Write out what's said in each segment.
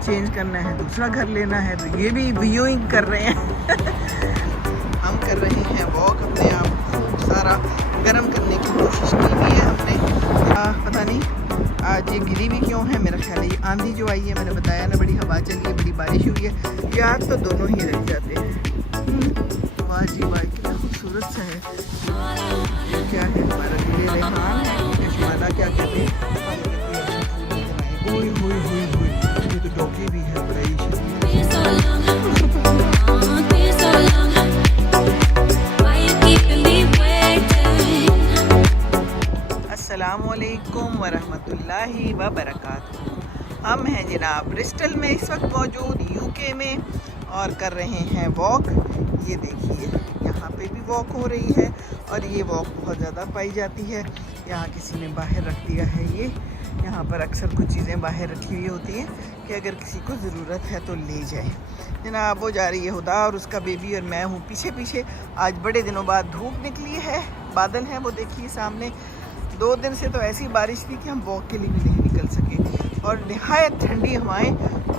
Change करना है, दूसरा घर लेना है, तो ये भी व्यूइंग कर रहे हैं। हम कर रहे हैं वॉक, अपने आप खूब सारा गर्म करने की कोशिश की हुई है हमने। पता नहीं आज ये गिरी भी क्यों है। मेरा ख्याल है ये आंधी जो आई है, मैंने बताया ना, बड़ी हवा चली है, बड़ी बारिश हुई है, ये आज तो दोनों ही रह जाते हैं। वाह जी वाह, कितना खूबसूरत सा है। क्या है हमारा दिल रेहान, यशमाला क्या कहते हैं, ये तो डॉगी भी है, बड़ा ही अस्सलामुअलैकुम वरहमतुल्लाहि वबरकातुहू। हम हैं जनाब ब्रिस्टल में इस वक्त मौजूद, यूके में, और कर रहे हैं वॉक। ये देखिए यहाँ पे भी वॉक हो रही है और ये वॉक बहुत ज़्यादा पाई जाती है। यहाँ किसी ने बाहर रख दिया है ये, यहाँ पर अक्सर कुछ चीज़ें बाहर रखी हुई होती हैं कि अगर किसी को ज़रूरत है तो ले जाए। जनाब वो जा रही है हुदा और उसका बेबी और मैं हूँ पीछे पीछे। आज बड़े दिनों बाद धूप निकली है, बादल हैं वो देखिए सामने। 2 दिन से तो ऐसी बारिश थी कि हम वॉक के लिए भी नहीं निकल सके और नहायत ठंडी हवाएं,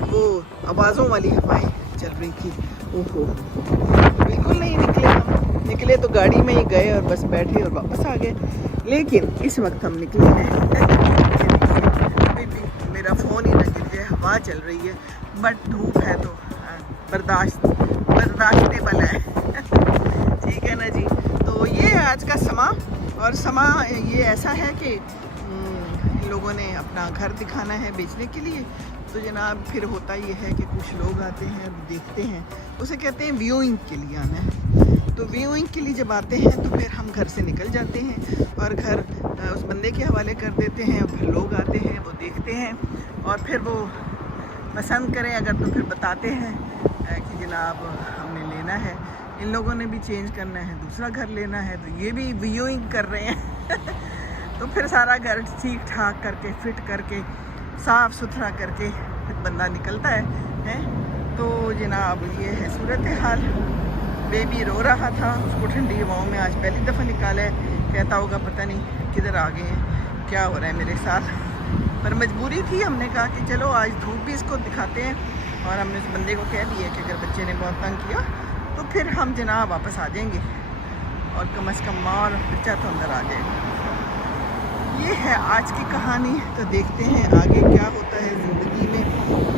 वो आवाज़ों वाली हवाएं चल रही थी। ओहो, बिल्कुल नहीं निकले। हम निकले तो गाड़ी में ही गए और बस बैठे और वापस आ गए, लेकिन इस वक्त हम निकले हैं। मेरा फ़ोन ही ना गिर जाए, हवा चल रही है, बट धूप है तो बर्दाश्तेबल है। ठीक है ना जी। तो ये आज का समा, और समा ये ऐसा है कि इन लोगों ने अपना घर दिखाना है बेचने के लिए। तो जनाब फिर होता ये है कि कुछ लोग आते हैं, देखते हैं, उसे कहते हैं व्यूइंग के लिए आना है। तो व्यूइंग के लिए जब आते हैं तो फिर हम घर से निकल जाते हैं और घर उस बंदे के हवाले कर देते हैं। फिर लोग आते हैं, वो देखते हैं और फिर वो पसंद करें अगर तो फिर बताते हैं कि जनाब हमने लेना है। इन लोगों ने भी चेंज करना है, दूसरा घर लेना है, तो ये भी व्यूइंग कर रहे हैं। तो फिर सारा घर ठीक ठाक करके, फिट करके, साफ़ सुथरा करके फिर बंदा निकलता है। तो जनाब ये है सूरत हाल। बेबी रो रहा था, उसको ठंडी हवाओं में आज पहली दफ़ा निकाला है। कहता होगा पता नहीं किधर आ गए हैं, क्या हो रहा है मेरे साथ। पर मजबूरी थी, हमने कहा कि चलो आज धूप भी इसको दिखाते हैं। और हमने उस बंदे को कह दिया कि अगर बच्चे ने बहुत तंग किया तो फिर हम जनाब वापस आ जाएंगे और कम से कम माँ और बच्चा तो अंदर आ जाएगा। ये है आज की कहानी। तो देखते हैं आगे क्या होता है ज़िंदगी में।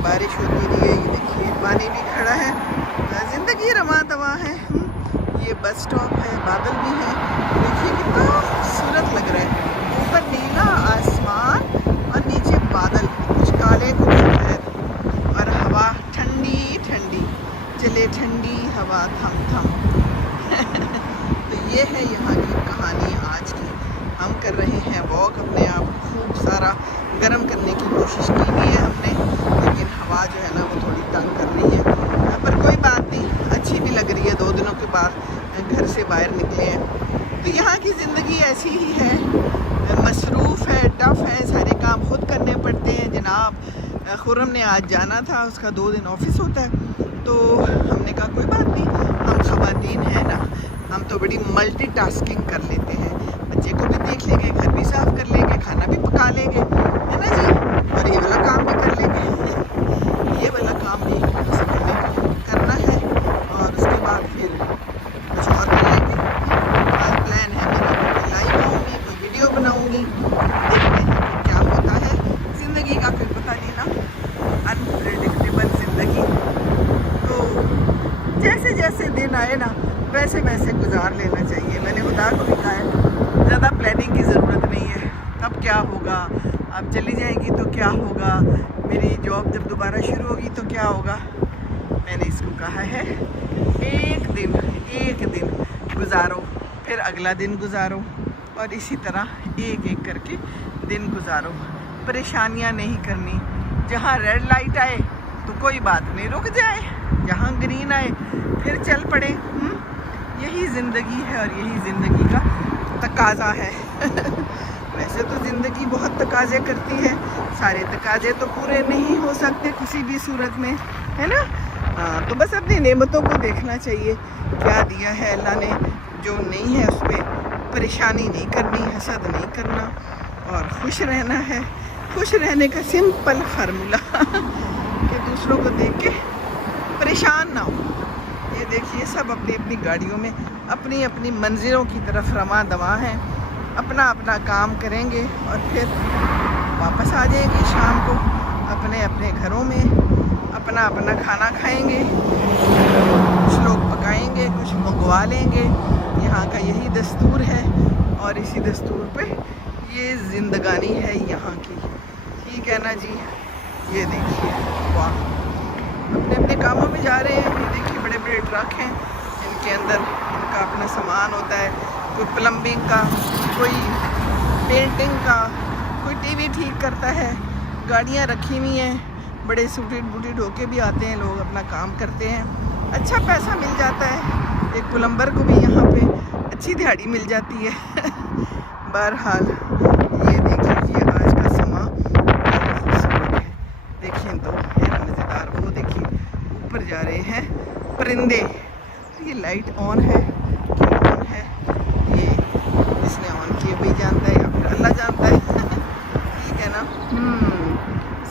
बारिश होती रही है, ये देखिए पानी भी खड़ा है, ज़िंदगी रमा दवा है। ये बस स्टॉप है, बादल भी हैं, देखिए कितना खूबसूरत लग रहा है। ऊपर नीला आसमान और नीचे बादल, कुछ काले कुछ सफ़ेद, और हवा ठंडी ठंडी चले, ठंडी हवा थम थम। तो ये है यहाँ की कहानी आज की। हम कर रहे हैं वॉक, अपने आप खूब सारा गर्म करने की कोशिश की हुई है हमने, लेकिन हवा जो है ना वो थोड़ी तंग कर रही है। पर कोई बात नहीं, अच्छी भी लग रही है। 2 दिनों के बाद घर से बाहर निकले हैं। तो यहाँ की ज़िंदगी ऐसी ही है, मसरूफ़ है, टफ़ है, सारे काम खुद करने पड़ते हैं जनाब। खुर्रम ने आज जाना था, उसका 2 दिन ऑफिस होता है। तो हमने कहा कोई बात नहीं, हम ख़वातीन हैं ना, हम तो बड़ी मल्टीटास्किंग कर लेते हैं। बच्चे को भी देख लेंगे, घर भी साफ़ कर लेंगे, खाना भी पका लेंगे, है ना जी, और ये वाला काम भी कर लेंगे। ये वाला काम भी सबसे पहले करना है और उसके बाद फिर कुछ और कर लेंगे। आज प्लान है मेरा, लाइव आऊँगी, कोई वीडियो बनाऊँगी, देखते हैं क्या होता है ज़िंदगी का, फिर पता नहीं ना, अनप्रेडिक्टेबल ज़िंदगी। तो जैसे जैसे दिन आए ना वैसे वैसे गुजार लेना चाहिए। मैंने खुदा को भी कहा है, ज़्यादा प्लानिंग की ज़रूरत नहीं है। कब क्या होगा, आप चली जाएंगी तो क्या होगा, मेरी जॉब जब दोबारा शुरू होगी तो क्या होगा। मैंने इसको कहा है एक दिन गुजारो, फिर अगला दिन गुजारो, और इसी तरह एक एक करके दिन गुजारो। परेशानियाँ नहीं करनी। जहाँ रेड लाइट आए तो कोई बात नहीं, रुक जाए, जहाँ ग्रीन आए फिर चल पड़े। यही ज़िंदगी है और यही ज़िंदगी का तकाज़ा है। वैसे तो ज़िंदगी बहुत तकाज़े करती है, सारे तकाज़े तो पूरे नहीं हो सकते किसी भी सूरत में, है ना। हाँ, तो बस अपनी नेमतों को देखना चाहिए, क्या दिया है अल्लाह ने, जो नहीं है उस पर परेशानी नहीं करनी, हसद नहीं करना और खुश रहना है। खुश रहने का सिंपल फार्मूला कि दूसरों को देख के परेशान ना हो। ये देखिए सब अपनी अपनी गाड़ियों में अपनी अपनी मंजिलों की तरफ रमा दमा हैं, अपना अपना काम करेंगे और फिर वापस आ जाएंगे शाम को अपने अपने घरों में, अपना अपना खाना खाएंगे। कुछ लोग पकाएंगे, कुछ मंगवा लेंगे। यहाँ का यही दस्तूर है और इसी दस्तूर पे ये जिंदगानी है यहाँ की, ठीक है ना जी। ये देखिए वाह, अपने अपने कामों में जा रहे हैं। ये देखिए बड़े बड़े ट्रक हैं, इनके अंदर इनका अपना सामान होता है, कोई प्लम्बिंग का, कोई पेंटिंग का, कोई टीवी ठीक करता है। गाड़ियाँ रखी हुई हैं, बड़े सूटेड बूटेड होके भी आते हैं लोग, अपना काम करते हैं, अच्छा पैसा मिल जाता है। एक प्लम्बर को भी यहाँ पे अच्छी दिहाड़ी मिल जाती है। बहरहाल ये देखिए आज का समा खूबसूरत है। देखिए तो है मज़ेदार। वो देखिए ऊपर जा रहे हैं परिंदे। ये लाइट ऑन है क्यों ऑन है, ये जिसने ऑन किए वही जानता है या फिर अल्लाह जानता है। ठीक है ना।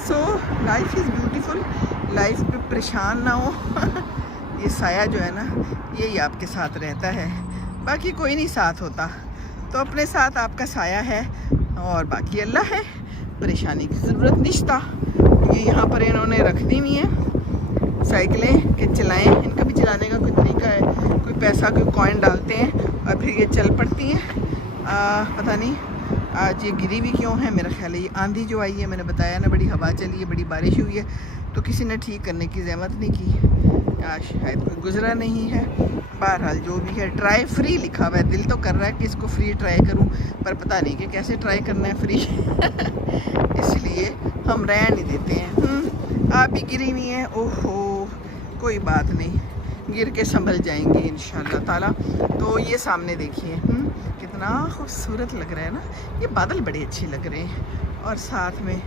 So life is beautiful, life पे परेशान ना हो। ये साया जो है ना यही आपके साथ रहता है, बाकी कोई नहीं साथ होता। तो अपने साथ आपका साया है और बाकी अल्लाह है, परेशानी की ज़रूरत निश्ता। ये यहाँ पर इन्होंने रख दी हुई हैं साइकिलें कि चलाएं, इनका भी चलाने का कोई तरीका है, कोई पैसा कोई कॉइन डालते हैं और फिर ये चल पड़ती हैं। पता नहीं आज ये गिरी भी क्यों है, मेरा ख्याल है ये आंधी जो आई है, मैंने बताया ना बड़ी हवा चली है, बड़ी बारिश हुई है, तो किसी ने ठीक करने की ज़हमत नहीं की, शायद कोई गुजरा नहीं है। बहरहाल जो भी है ट्राई फ्री लिखा हुआ है, दिल तो कर रहा है कि इसको फ्री ट्राई करूं, पर पता नहीं कि कैसे ट्राई करना है फ्री। इसलिए हम रहने नहीं देते हैं। आप भी गिरी हुई हैं, ओहो कोई बात नहीं, गिर के संभल जाएंगे इंशाल्लाह ताला। तो ये सामने देखिए कितना खूबसूरत लग रहा है ना, ये बादल बड़े अच्छे लग रहे हैं और साथ में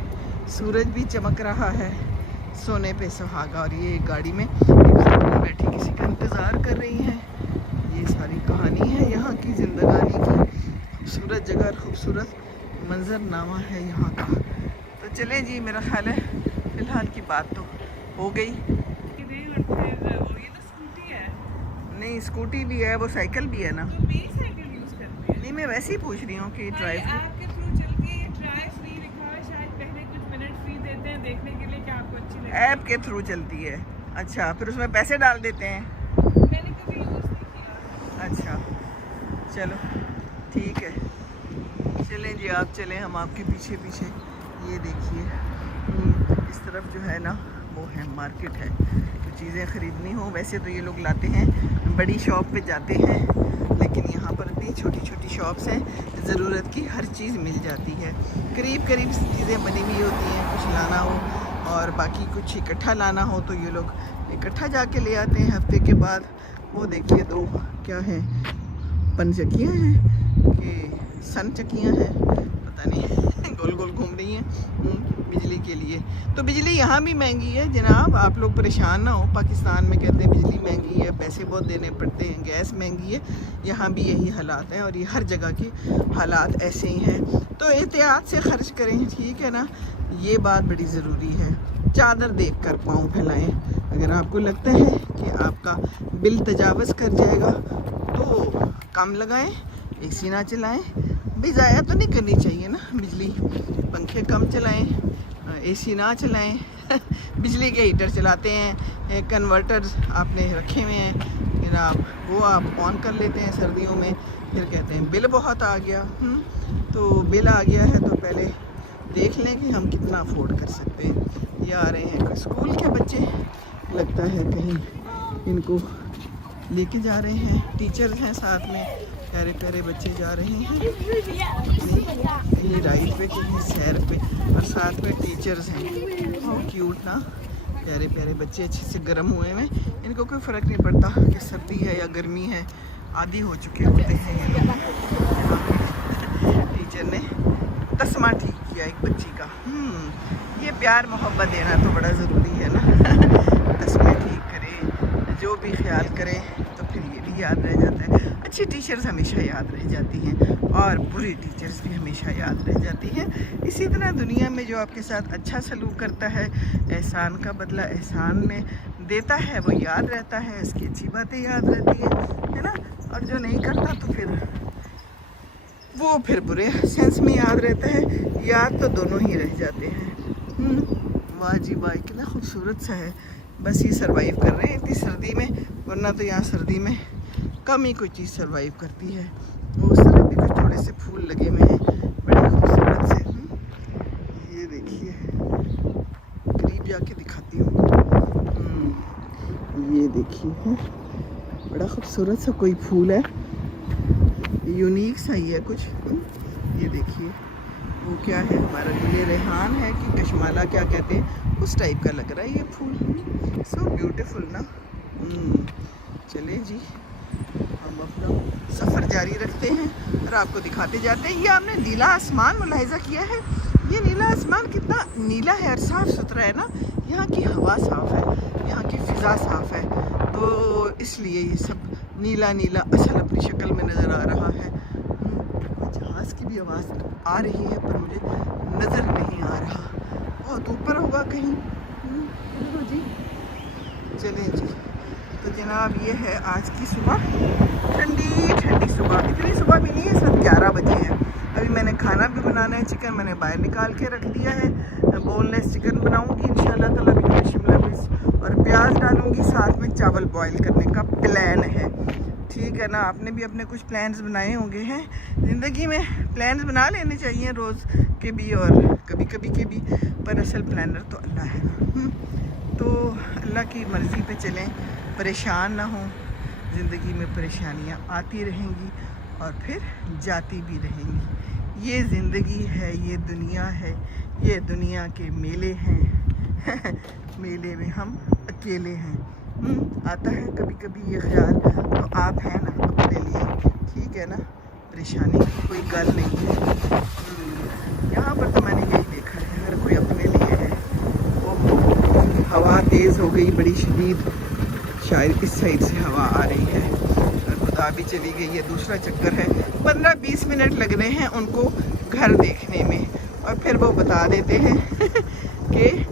सूरज भी चमक रहा है, सोने पे सुहागा। और ये गाड़ी में बैठी किसी का इंतज़ार कर रही हैं। ये सारी कहानी है यहाँ की ज़िंदगानी की, खूबसूरत जगह, खूबसूरत मंजरनामा है यहाँ का। तो चलें जी, मेरा ख्याल है फ़िलहाल की बात तो हो गई। नहीं स्कूटी भी है, वो साइकिल भी है ना, तो भी साइकिल यूज़ करते हैं। नहीं मैं वैसे ही पूछ रही हूँ कि ड्राइव ऐप के थ्रू चलती है, ट्राई फ्री लिखा है, शायद पहले कुछ मिनट फ्री देते हैं देखने के लिए कि आपको अच्छी लगे। ऐप के थ्रू चलती है। अच्छा, फिर उसमें पैसे डाल देते हैं। मैंने कभी यूज़ नहीं किया। अच्छा चलो ठीक है, चलें जी आप चलें, हम आपके पीछे पीछे। ये देखिए इस तरफ जो है ना वो है मार्केट है, तो चीज़ें ख़रीदनी हो वैसे तो ये लोग लाते हैं बड़ी शॉप पे जाते हैं, लेकिन यहाँ पर भी छोटी छोटी शॉप्स हैं, ज़रूरत की हर चीज़ मिल जाती है। करीब करीब चीज़ें बनी हुई होती हैं, कुछ लाना हो और बाकी कुछ इकट्ठा लाना हो तो ये लोग इकट्ठा जाके ले आते हैं हफ्ते के बाद। वो देखिए दो क्या है, पनचक्कियाँ हैं कि सन चक्कियाँ हैं, पता नहीं गोल गोल घूम रही हैं बिजली के लिए। तो बिजली यहाँ भी महंगी है जनाब, आप लोग परेशान ना हो। पाकिस्तान में कहते हैं बिजली महंगी है, पैसे बहुत देने पड़ते हैं, गैस महंगी है, यहाँ भी यही हालात हैं और ये हर जगह की हालात ऐसे ही हैं। तो एहतियात से खर्च करें, ठीक है ना, ये बात बड़ी ज़रूरी है। चादर देख कर पाँव फैलाएँ। अगर आपको लगता है कि आपका बिल तजावज़ कर जाएगा तो कम लगाएं, एसी ना चलाएं। भी ज़ाया तो नहीं करनी चाहिए ना बिजली, पंखे कम चलाएं, एसी ना चलाएं। बिजली के हीटर चलाते हैं, कन्वर्टर्स आपने रखे हुए हैं जनाब, वो आप ऑन कर लेते हैं सर्दियों में, फिर कहते हैं बिल बहुत आ गया। तो बिल आ गया है तो पहले देख लें कि हम कितना अफोर्ड कर सकते हैं। ये आ रहे हैं स्कूल के बच्चे, लगता है कहीं इनको लेके जा रहे हैं, टीचर्स हैं साथ में, प्यारे प्यारे बच्चे जा रहे हैं कहीं राइड पे कहीं सैर पे, और साथ में टीचर्स हैं। बहुत क्यूट ना, प्यारे प्यारे बच्चे अच्छे से गर्म हुए हैं, इनको कोई फ़र्क नहीं पड़ता कि सर्दी है या गर्मी है, आदी हो चुके होते हैं ये लोग। टीचर ने तस्मा ठीक किया एक बच्ची का। ये प्यार मोहब्बत देना तो बड़ा ज़रूरी है ना। तस्मा ठीक करें, जो भी ख्याल करें, तो फिर ये भी याद रह जाता है। अच्छी टीचर्स हमेशा याद रह जाती हैं और बुरी टीचर्स भी हमेशा याद रह जाती हैं। इसी तरह दुनिया में जो आपके साथ अच्छा सलूक करता है, एहसान का बदला एहसान में देता है, वो याद रहता है, इसकी अच्छी बातें याद रहती है ना। और जो नहीं करता तो फिर बुरे सेंस में याद रहता है। याद तो दोनों ही रह जाते हैं। वाह जी वाह, कितना खूबसूरत सा है। बस ये सरवाइव कर रहे हैं इतनी सर्दी में, वरना तो यहाँ सर्दी में कम ही कोई चीज़ सरवाइव करती है। वो उस तरह भी कुछ थोड़े से फूल लगे हुए हैं बड़े खूबसूरत से। ये देखिए, करीब जाके दिखाती हूँ। ये देखिए, बड़ा खूबसूरत सा कोई फूल है, यूनिक सा ही है कुछ। ये देखिए, वो क्या है, हमारा गुले रेहान है कि कशमाला क्या कहते हैं, उस टाइप का लग रहा है ये फूल। सो ब्यूटीफुल ना। चले जी, हम अपना सफ़र जारी रखते हैं और आपको दिखाते जाते हैं। ये आपने नीला आसमान मुलाहिजा किया है, ये नीला आसमान कितना नीला है और साफ़ सुथरा है ना। यहाँ की हवा साफ़ है, यहाँ की फ़िज़ा साफ़ है, तो इसलिए ये सब नीला नीला असल अपनी शक्ल में नज़र आ रहा है। जहाज़ की भी आवाज़ आ रही है पर मुझे नज़र नहीं आ रहा, बहुत ऊपर होगा कहीं। जी चलें जी, तो जनाब ये है आज की सुबह, ठंडी ठंडी सुबह। इतनी सुबह भी नहीं है, सब 11 बजे हैं। अभी मैंने खाना भी बनाना है, चिकन मैंने बाहर निकाल के रख दिया है। बोनलेस चिकन बनाऊंगी इंशाल्लाह ताला, भी शिमला मिर्च और प्याज डालूंगी, साथ में चावल बॉईल करने का प्लान है। ठीक है ना, आपने भी अपने कुछ प्लान्स बनाए होंगे हैं। ज़िंदगी में प्लान्स बना लेने चाहिए, रोज़ के भी और कभी कभी के भी, पर असल प्लानर तो अल्लाह है ना। तो अल्लाह की मर्ज़ी पे चलें, परेशान ना हों। ज़िंदगी में परेशानियाँ आती रहेंगी और फिर जाती भी रहेंगी। ये ज़िंदगी है, ये दुनिया है, ये दुनिया के मेले हैं। मेले में हम अकेले हैं। आता है कभी कभी ये ख्याल, तो आप हैं ना अपने लिए, ठीक है ना, परेशानी की कोई गल नहीं है। यहाँ पर तो मैंने यही देखा है, हर कोई अपने लिए है। ओह, हवा तेज़ हो गई बड़ी शदीद, शायद इस साइड से हवा आ रही है और खुदा भी चली गई है। दूसरा चक्कर है, 15-20 मिनट लग रहे हैं उनको घर देखने में और फिर वो बता देते हैं कि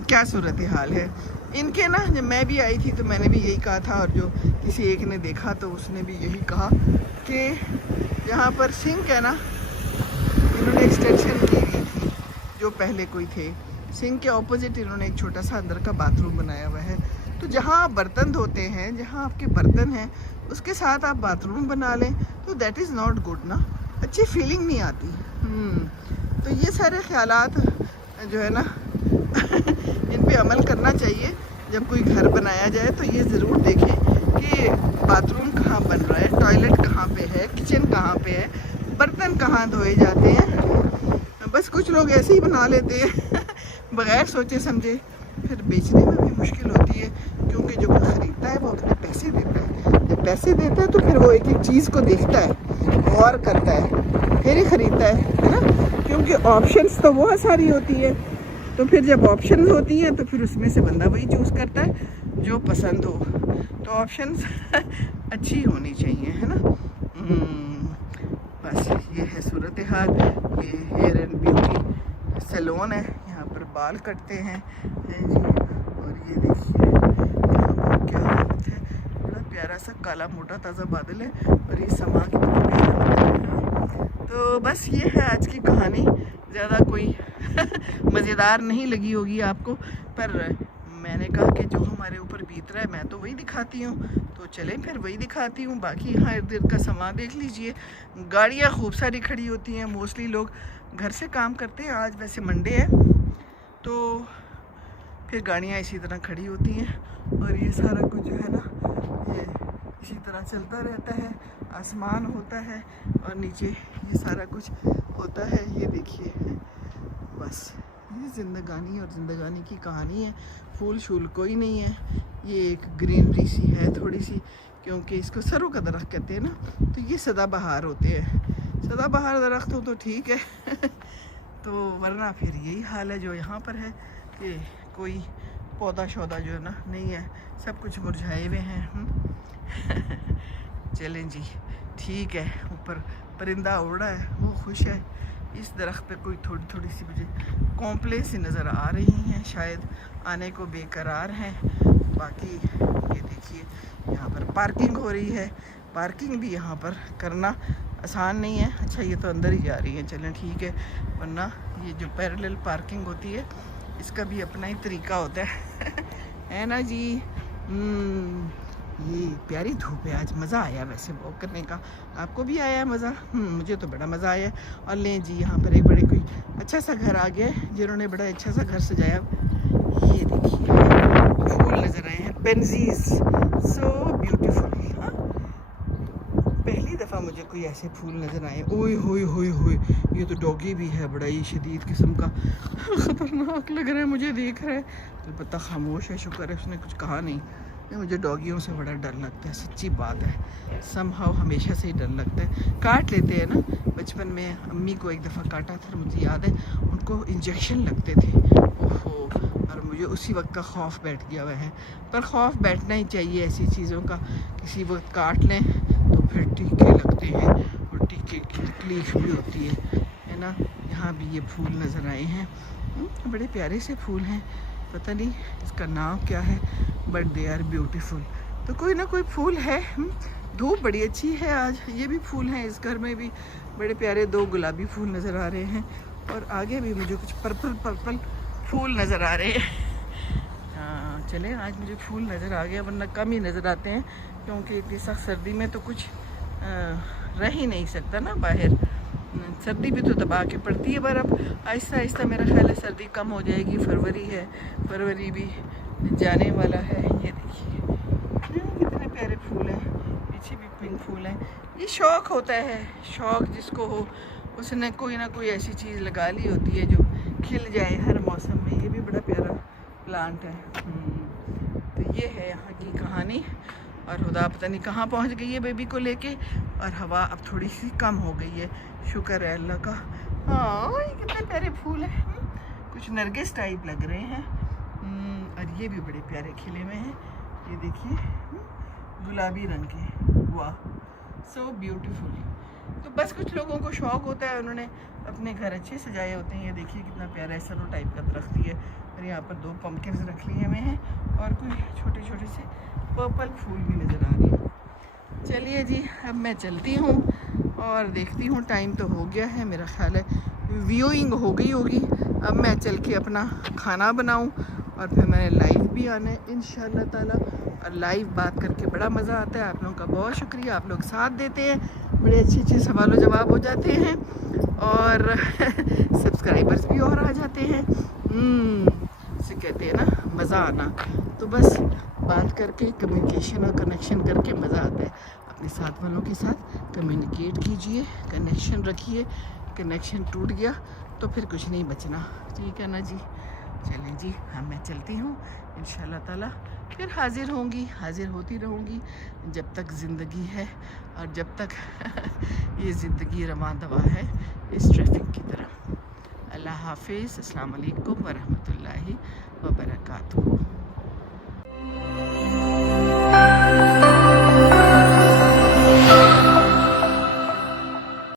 क्या सूरत हाल है इनके ना। जब मैं भी आई थी तो मैंने भी यही कहा था, और जो किसी एक ने देखा तो उसने भी यही कहा कि यहाँ पर सिंक है ना, इन्होंने एक्सटेंशन की हुई थी, जो पहले कोई थे। सिंक के ऑपोजिट इन्होंने एक छोटा सा अंदर का बाथरूम बनाया हुआ है। तो जहाँ आप बर्तन धोते हैं, जहाँ आपके बर्तन हैं, उसके साथ आप बाथरूम बना लें तो दैट इज़ नॉट गुड ना, अच्छी फीलिंग नहीं आती। तो ये सारे ख्यालात जो है ना इन पे अमल करना चाहिए। जब कोई घर बनाया जाए तो ये ज़रूर देखें कि बाथरूम कहाँ बन रहा है, टॉयलेट कहाँ पे है, किचन कहाँ पे है, बर्तन कहाँ धोए जाते हैं। बस कुछ लोग ऐसे ही बना लेते हैं बग़ैर सोचे समझे, फिर बेचने में भी मुश्किल होती है, क्योंकि जो कोई ख़रीदता है वो अपने पैसे देता है। जब पैसे देता है तो फिर वो एक एक चीज़ को देखता है, गौर करता है, फिर ही ख़रीदता है ना, क्योंकि ऑप्शंस तो बहुत सारी होती है। तो फिर जब ऑप्शंस होती हैं तो फिर उसमें से बंदा वही चूज़ करता है जो पसंद हो। तो ऑप्शंस अच्छी होनी चाहिए, है ना। बस ये है सूरत हाल। ये हेयर एंड ब्यूटी सैलून है, यहाँ पर बाल कटते हैं जी। और ये देखिए यहाँ पर क्या हालत है, बड़ा प्यारा सा काला मोटा ताज़ा बादल है और ये समा की तरफ प्यारा है। तो बस ये है आज की कहानी, ज़्यादा कोई मज़ेदार नहीं लगी होगी आपको, पर मैंने कहा कि जो हमारे ऊपर बीत रहा है मैं तो वही दिखाती हूँ, तो चलें फिर वही दिखाती हूँ। बाकी यहाँ इर्द गिर्द का समा देख लीजिए, गाड़ियाँ खूब सारी खड़ी होती हैं, मोस्टली लोग घर से काम करते हैं। आज वैसे मंडे है तो फिर गाड़ियाँ इसी तरह खड़ी होती हैं और ये सारा कुछ जो है ना ये इसी तरह चलता रहता है। आसमान होता है और नीचे ये सारा कुछ होता है। ये देखिए, बस ये ज़िंदगानी और ज़िंदगानी की कहानी है। फूल शूल कोई नहीं है, ये एक ग्रीनरी सी है थोड़ी सी, क्योंकि इसको सरों का दरख्त कहते हैं ना, तो ये सदाबहार होते हैं। सदाबहार दरख्त हो तो ठीक है तो वरना फिर यही हाल है जो यहाँ पर है कि कोई पौधा शौधा जो है ना नहीं है, सब कुछ मुरझाए हुए हैं। चलें जी, ठीक है। ऊपर परिंदा उड़ रहा है, वो खुश है। इस दरख्त पे कोई थोड़ी थोड़ी सी मुझे कॉम्प्लेन सी नज़र आ रही हैं, शायद आने को बेकरार हैं। बाकी ये देखिए यहाँ पर पार्किंग हो रही है। पार्किंग भी यहाँ पर करना आसान नहीं है। अच्छा ये तो अंदर ही जा रही है, चलें ठीक है। वरना ये जो पैरेलल पार्किंग होती है इसका भी अपना ही तरीका होता है है ना जी। ये प्यारी धूप है, आज मज़ा आया वैसे वॉक करने का। आपको भी आया मज़ा? मुझे तो बड़ा मज़ा आया। और लें जी यहाँ पर एक बड़े कोई अच्छा सा घर आ गया है, जिन्होंने बड़ा अच्छा सा घर सजाया। ये देखिए फूल नज़र आए हैं, पेंजीज, सो ब्यूटीफुल। हाँ, पहली दफ़ा मुझे कोई ऐसे फूल नज़र आए। ओए होए होए होए, ये तो डॉगी भी है, बड़ा ही शदीद किस्म का, ख़तरनाक लग रहा है मुझे, देख रहा है। तो पता खामोश है, शुक्र है उसने कुछ कहा नहीं। मुझे डॉगियों से बड़ा डर लगता है, सच्ची बात है। समहाउ हमेशा से ही डर लगता है। काट लेते हैं ना, बचपन में अम्मी को एक दफ़ा काटा था, मुझे याद है, उनको इंजेक्शन लगते थे। ओहो, और मुझे उसी वक्त का खौफ बैठ गया हुआ है। पर खौफ बैठना ही चाहिए ऐसी चीज़ों का, किसी वक्त काट लें तो फिर टीके लगते हैं और टीके की तकलीफ भी होती है ना। यहाँ भी ये फूल नज़र आए हैं, बड़े प्यारे से फूल हैं, पता नहीं इसका नाम क्या है, बट दे आर ब्यूटीफुल। तो कोई ना कोई फूल है। धूप बड़ी अच्छी है आज। ये भी फूल हैं, इस घर में भी बड़े प्यारे 2 गुलाबी फूल नज़र आ रहे हैं, और आगे भी मुझे कुछ पर्पल पर्पल फूल नज़र आ रहे हैं। हाँ चलें, आज मुझे फूल नज़र आ गया, वरना कम ही नज़र आते हैं, क्योंकि इतनी सख्त सर्दी में तो कुछ रह ही नहीं सकता ना बाहर। सर्दी भी तो दबा के पड़ती है, पर अब आहिस्ता आहिस्ता मेरा ख्याल है सर्दी कम हो जाएगी। फरवरी है, फरवरी भी जाने वाला है। ये देखिए कितने प्यारे फूल हैं, पीछे भी पिंक फूल हैं। ये शौक़ होता है, शौक़ जिसको हो उसने कोई ना कोई ऐसी चीज़ लगा ली होती है जो खिल जाए हर मौसम में। ये भी बड़ा प्यारा प्लांट है। तो ये है यहाँ की कहानी। और खुदा पता नहीं कहाँ पहुँच गई है बेबी को लेके, और हवा अब थोड़ी सी कम हो गई है, शुक्र है अल्लाह का। हाँ ये कितने प्यारे फूल हैं, कुछ नरगिस टाइप लग रहे हैं। और ये भी बड़े प्यारे खिले हुए हैं, ये देखिए गुलाबी रंग के, वाह सो ब्यूटीफुल। तो बस कुछ लोगों को शौक़ होता है, उन्होंने अपने घर अच्छे सजाए होते हैं। ये देखिए कितना प्यारा है, सरो टाइप का दरख्त है, और यहाँ पर 2 पम्पकिन्स रख लिए हुए हैं, और कुछ छोटे छोटे से पर्पल फूल भी नज़र आ रहे हैं। चलिए जी, अब मैं चलती हूँ और देखती हूँ, टाइम तो हो गया है, मेरा ख्याल है व्यूइंग हो गई होगी। अब मैं चल के अपना खाना बनाऊँ, और फिर मैंने लाइव भी आना है इंशाल्लाह ताला। और लाइव बात करके बड़ा मज़ा आता है। आप लोगों का बहुत शुक्रिया, आप लोग साथ देते हैं, बड़े अच्छे अच्छे सवाल जवाब हो जाते हैं, और सब्सक्राइबर्स भी और आ जाते हैं। से कहते हैं ना मज़ा आना। तो बस बात करके, कम्युनिकेशन और कनेक्शन करके मज़ा आता है। अपने साथ वालों के साथ कम्युनिकेट कीजिए, कनेक्शन रखिए। कनेक्शन टूट गया तो फिर कुछ नहीं बचना, ठीक है ना जी। चलें जी, हाँ मैं चलती हूँ, इंशाल्लाह ताला फिर हाज़िर होंगी, हाज़िर होती रहूँगी जब तक ज़िंदगी है, और जब तक ये ज़िंदगी रवां दवा है इस ट्रैफिक की तरह। अल्लाह हाफिज़, अस्सलाम वालेकुम व रहमतुल्लाहि व बरकातुहू।